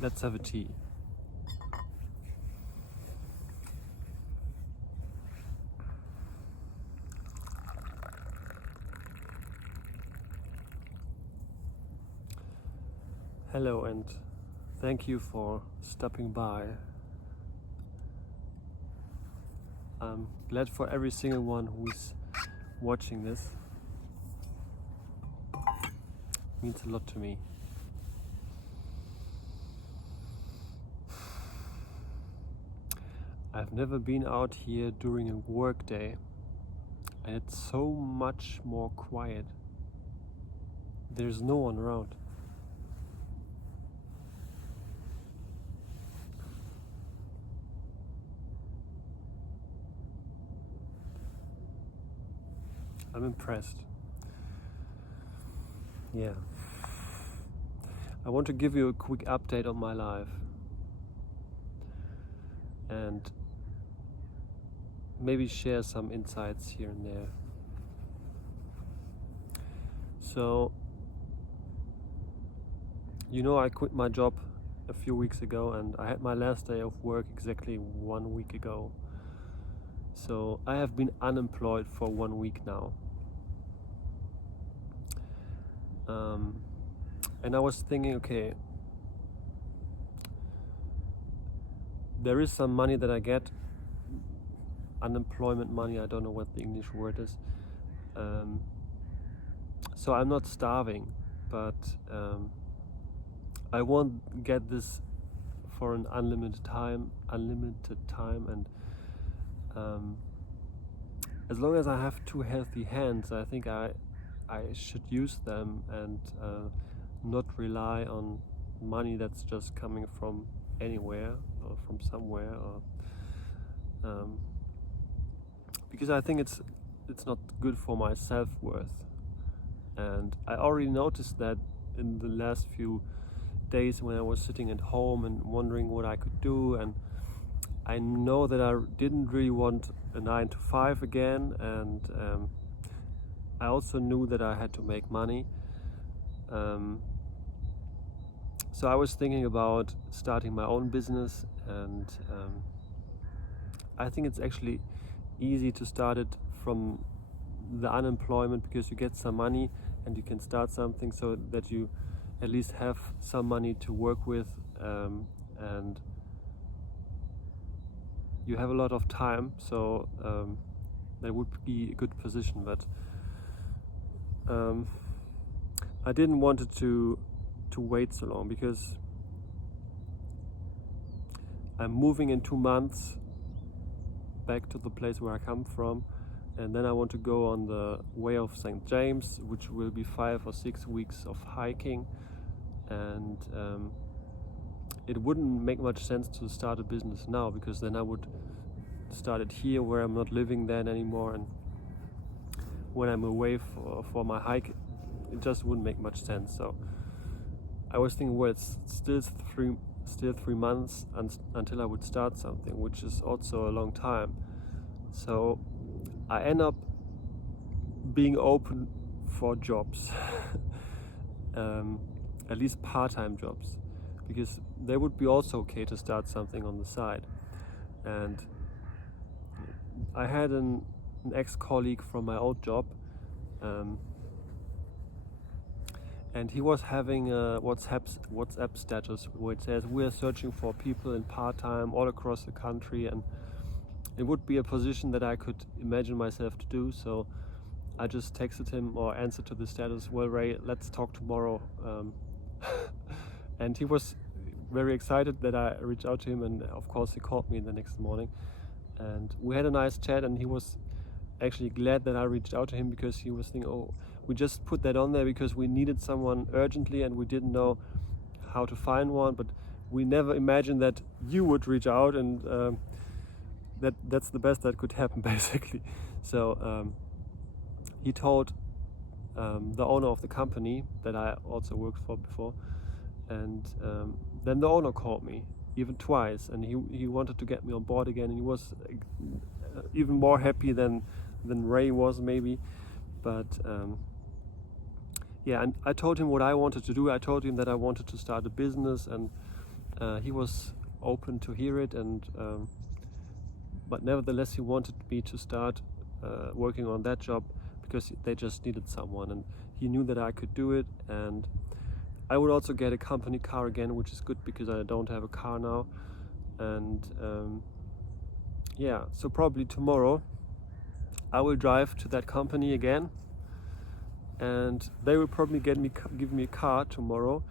Let's have a tea. Hello and thank you for stopping by. I'm glad for every single one who's watching this. It means a lot to me. I've never been out here during a work day, and it's so much more quiet. There's no one around. I'm impressed. Yeah. I want to give you a quick update on my life and maybe share some insights here and there. So, I quit my job a few weeks ago and I had my last day of work exactly 1 week ago. So I have been unemployed for 1 week now. And I was thinking, okay, there is some money that I get, unemployment money, I don't know what the English word is. So I'm not starving, but I won't get this for an unlimited time, and as long as I have two healthy hands, I think I should use them and not rely on money that's just coming from anywhere or from somewhere, or because I think it's not good for my self-worth. And I already noticed that in the last few days when I was sitting at home and wondering what I could do, and I know that I didn't really want a 9 to 5 again, and I also knew that I had to make money. So I was thinking about starting my own business, and I think it's actually easy to start it from the unemployment, because you get some money and you can start something so that you at least have some money to work with, and you have a lot of time, so that would be a good position. But I didn't want it to wait so long, because I'm moving in 2 months back to the place where I come from, and then I want to go on the Way of St. James, which will be 5 or 6 weeks of hiking, and it wouldn't make much sense to start a business now, because then I would start it here where I'm not living then anymore, and when I'm away for my hike, it just wouldn't make much sense. So I was thinking, well, it's still 3 months until I would start something, which is also a long time. So I end up being open for jobs, at least part-time jobs, because they would be also okay to start something on the side. And I had an ex-colleague from my old job, and he was having a WhatsApp status where it says, we are searching for people in part-time all across the country, and it would be a position that I could imagine myself to do. So I just texted him, or answered to the status, well, Ray, let's talk tomorrow. And he was very excited that I reached out to him, and of course he called me the next morning and we had a nice chat, and he was actually glad that I reached out to him, because he was thinking, oh, we just put that on there because we needed someone urgently and we didn't know how to find one, but we never imagined that you would reach out, and that's the best that could happen, basically. So he told the owner of the company that I also worked for before, and then the owner called me even twice, and he wanted to get me on board again, and he was even more happy than Ray was, maybe. But yeah, and I told him what I wanted to do. I told him that I wanted to start a business, and he was open to hear it, and but nevertheless he wanted me to start working on that job because they just needed someone, and he knew that I could do it. And I would also get a company car again, which is good because I don't have a car now. And yeah, so probably tomorrow I will drive to that company again, and they will probably give me a car tomorrow,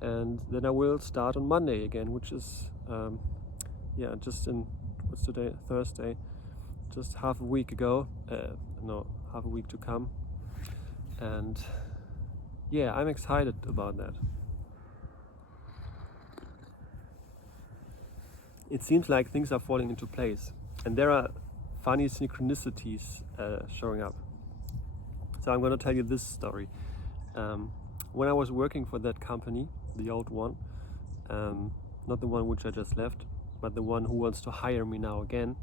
and then I will start on Monday again, which is yeah, just in, what's today, Thursday, just half a week ago, no, half a week to come. And yeah, I'm excited about that. It seems like things are falling into place, and there are funny synchronicities showing up. So I'm going to tell you this story. When I was working for that company, the old one, not the one which I just left, but the one who wants to hire me now again,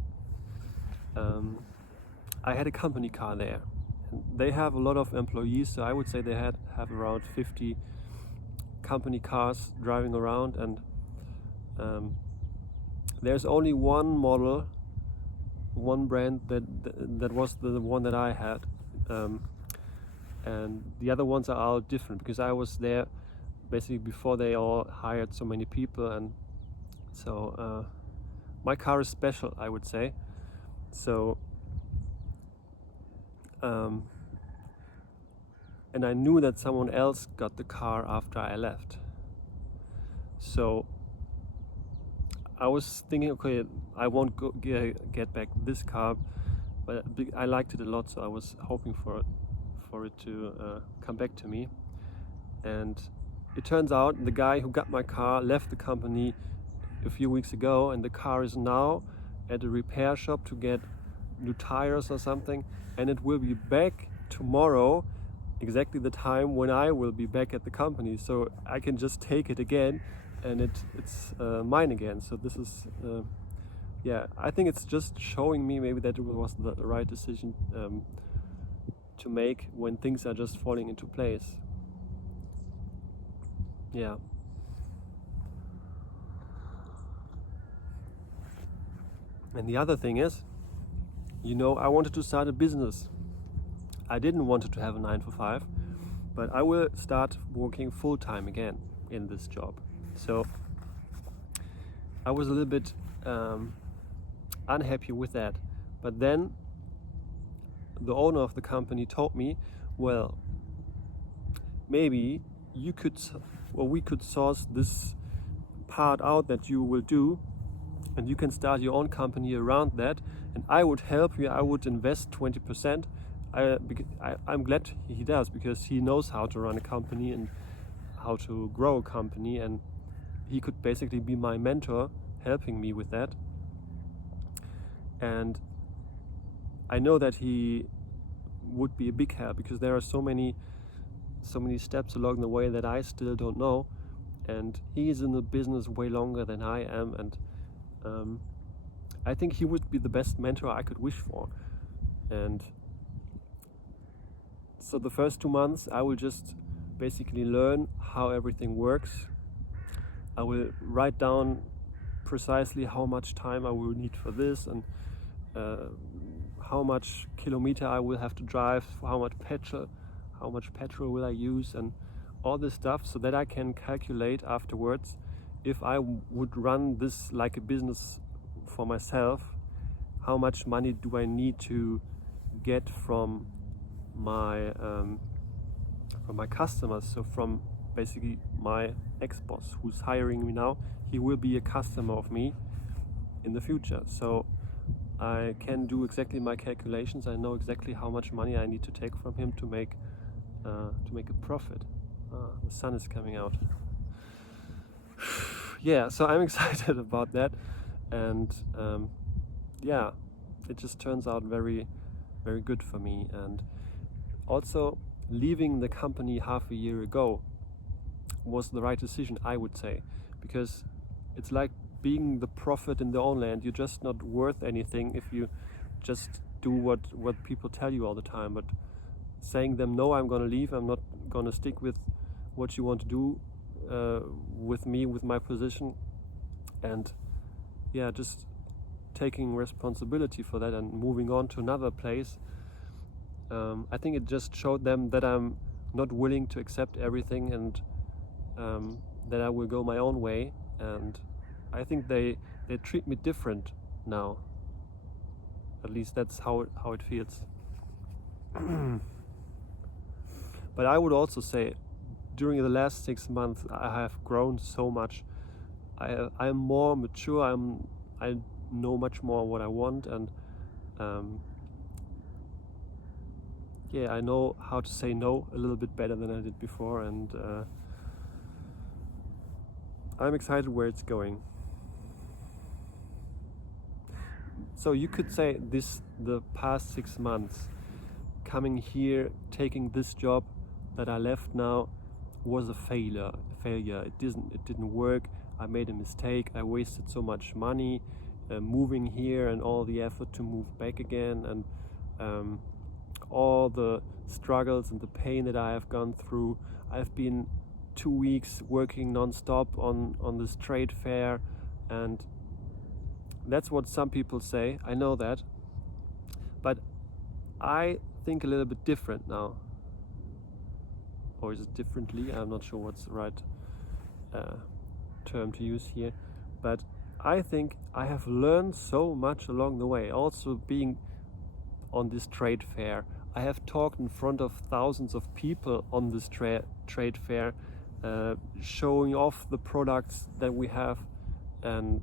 I had a company car there. And they have a lot of employees, so I would say they have around 50 company cars driving around, and there's only one model, one brand that was the one that I had, and the other ones are all different because I was there basically before they all hired so many people, and so my car is special, I would say. So and I knew that someone else got the car after I left. So I was thinking, okay, I won't get back this car, but I liked it a lot, so I was hoping for it to come back to me. And it turns out the guy who got my car left the company a few weeks ago, and the car is now at a repair shop to get new tires or something, and it will be back tomorrow, exactly the time when I will be back at the company, so I can just take it again and it's mine again. So this is yeah, I think it's just showing me maybe that it was the right decision to make when things are just falling into place. Yeah. And the other thing is, you know, I wanted to start a business. I didn't want to have a 9 to 5, but I will start working full-time again in this job. So I was a little bit unhappy with that. But then the owner of the company told me, well, maybe you could, or we could source this part out that you will do, and you can start your own company around that, and I would help you. I would invest 20%. I'm glad he does, because he knows how to run a company and how to grow a company, and he could basically be my mentor, helping me with that. And I know that he would be a big help, because there are so many steps along the way that I still don't know, and he is in the business way longer than I am, and I think he would be the best mentor I could wish for. And so the first 2 months I will just basically learn how everything works. I will write down precisely how much time I will need for this, and how much kilometer I will have to drive, how much petrol will I use, and all this stuff, so that I can calculate afterwards if I would run this like a business for myself, how much money do I need to get from my customers. So from basically my ex-boss who's hiring me now, he will be a customer of me in the future. So I can do exactly my calculations. I know exactly how much money I need to take from him to make a profit. The sun is coming out. Yeah, so I'm excited about that, and yeah, it just turns out very, very good for me. And also, leaving the company half a year ago was the right decision, I would say, because it's like being the prophet in their own land. You're just not worth anything if you just do what people tell you all the time. But saying them, no, I'm gonna leave, I'm not gonna stick with what you want to do with me, with my position, and yeah, just taking responsibility for that and moving on to another place. I think it just showed them that I'm not willing to accept everything, and that I will go my own way. And I think they treat me different now. At least that's how it feels. But I would also say, during the last 6 months, I have grown so much. I'm more mature. I know much more what I want, and yeah, I know how to say no a little bit better than I did before, and I'm excited where it's going. So you could say the past 6 months, coming here, taking this job that I left now, was a failure. It didn't work. I made a mistake. I wasted so much money moving here, and all the effort to move back again, and all the struggles and the pain that I have gone through. I've been 2 weeks working non-stop on this trade fair, and that's what some people say. I know that, but I think a little bit different now. Or is it differently? I'm not sure what's the right term to use here. But I think I have learned so much along the way. Also being on this trade fair, I have talked in front of thousands of people on this trade fair, showing off the products that we have, and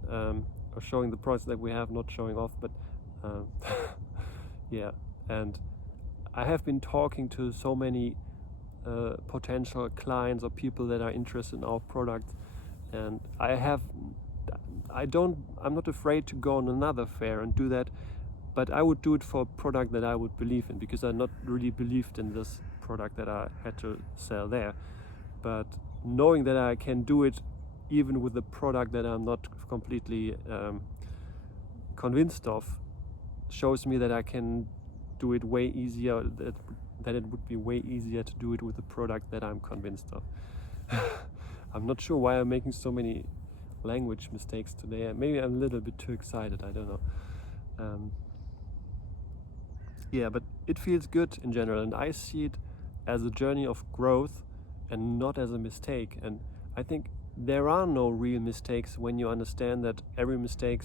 or showing the products that we have, not showing off, but yeah. And I have been talking to so many potential clients or people that are interested in our product, and I'm not afraid to go on another fair and do that, but I would do it for a product that I would believe in, because I not really believed in this product that I had to sell there. But knowing that I can do it even with a product that I'm not completely convinced of, shows me that I can do it way easier, that it would be way easier to do it with a product that I'm convinced of. I'm not sure why I'm making so many language mistakes today. Maybe I'm a little bit too excited, I don't know. Yeah, but it feels good in general, and I see it as a journey of growth and not as a mistake. And I think there are no real mistakes when you understand that every mistake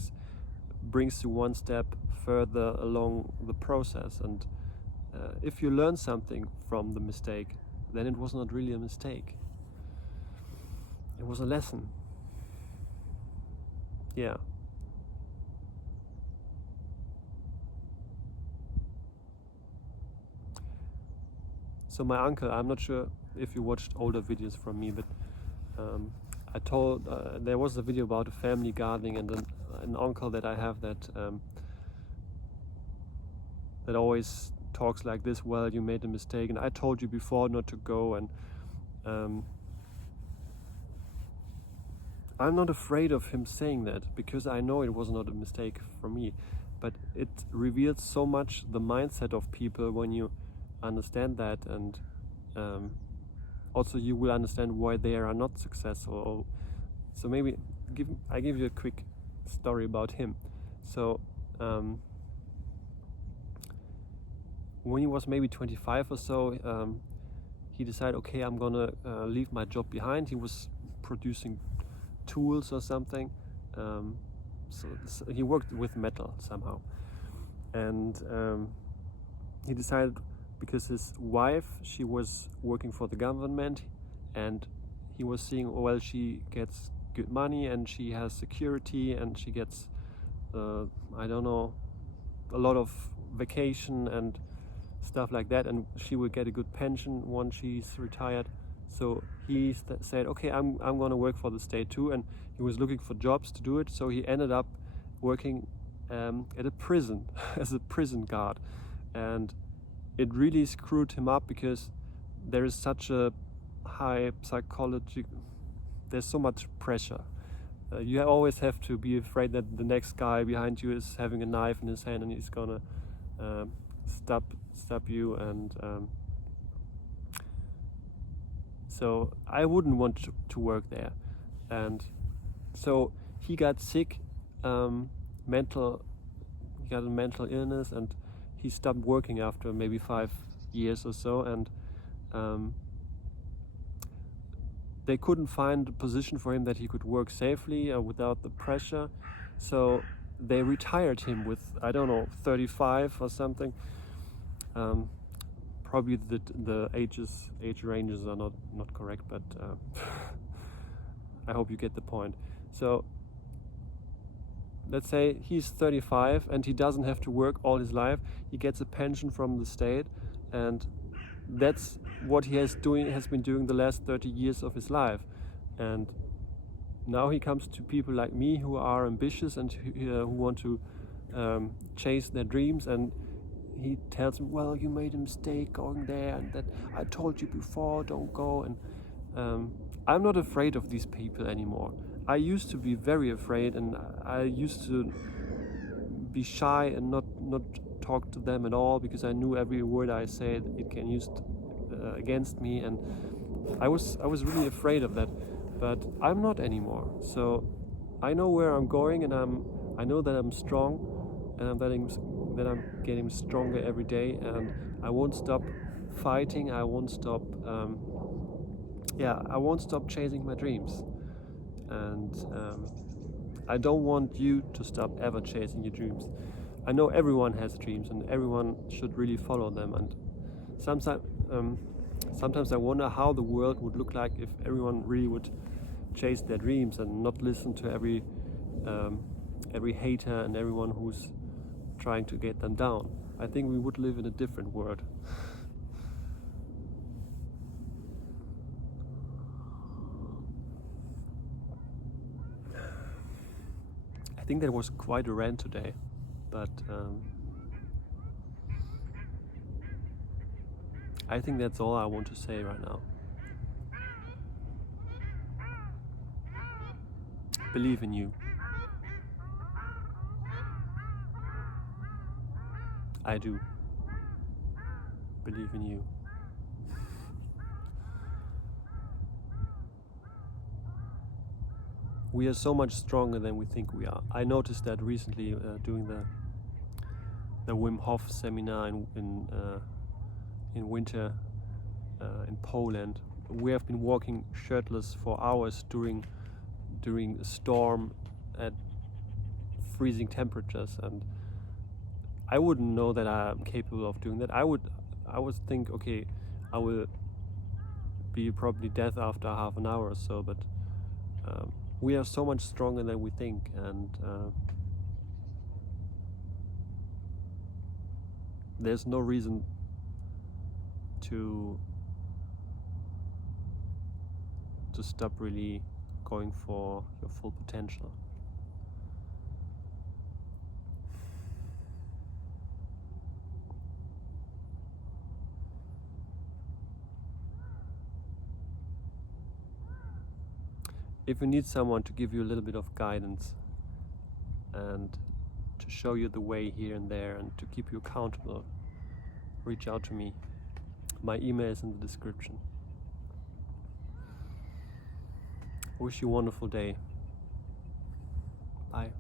brings you one step further along the process. And if you learn something from the mistake, then it was not really a mistake. It was a lesson. Yeah. So my uncle, I'm not sure if you watched older videos from me, but I told there was a video about a family gardening, and an uncle that I have that always talks like this. Well, you made a mistake, and I told you before not to go. And I'm not afraid of him saying that, because I know it was not a mistake for me. But it reveals so much the mindset of people when you understand that, and also you will understand why they are not successful. So maybe I give you a quick story about him. So when he was maybe 25 or so, he decided, okay, I'm gonna leave my job behind. He was producing tools or something, so he worked with metal somehow, and he decided, because his wife, she was working for the government, and he was seeing, well, she gets good money and she has security and she gets I don't know, a lot of vacation and stuff like that, and she will get a good pension once she's retired. So he said, okay, I'm gonna work for the state too, and he was looking for jobs to do it. So he ended up working at a prison as a prison guard, and it really screwed him up, because there is such a high psychology, there's so much pressure. You always have to be afraid that the next guy behind you is having a knife in his hand and he's gonna stab you, and so I wouldn't want to work there. And so he got sick, he got a mental illness, and he stopped working after maybe 5 years or so, and they couldn't find a position for him that he could work safely without the pressure, so they retired him with, I don't know, 35 or something. Probably the age ranges are not correct, but I hope you get the point. So let's say he's 35 and he doesn't have to work all his life. He gets a pension from the state, and that's what he has been doing the last 30 years of his life. And now he comes to people like me who are ambitious and who want to chase their dreams, and he tells me, well, you made a mistake going there, and that I told you before, don't go. And I'm not afraid of these people anymore. I used to be very afraid, and I used to be shy and not talk to them at all, because I knew every word I said it can use against me, and I was really afraid of that. But I'm not anymore. So I know where I'm going, and I know that I'm strong, and that I'm getting stronger every day, and I won't stop fighting. I won't stop. I won't stop chasing my dreams, and I don't want you to stop ever chasing your dreams. I know everyone has dreams, and everyone should really follow them. And sometimes I wonder how the world would look like if everyone really would chase their dreams and not listen to every hater and everyone who's trying to get them down. I think we would live in a different world. I think that was quite a rant today, but I think that's all I want to say right now. Believe in you. I do. Believe in you. We are so much stronger than we think we are. I noticed that recently doing the Wim Hof seminar in winter in Poland. We have been walking shirtless for hours during a storm at freezing temperatures, and I wouldn't know that I'm capable of doing that. I would think, okay, I will be probably dead after half an hour or so, but we are so much stronger than we think, and there's no reason to stop really going for your full potential. If you need someone to give you a little bit of guidance and to show you the way here and there and to keep you accountable, reach out to me. My email is in the description. Wish you a wonderful day. Bye.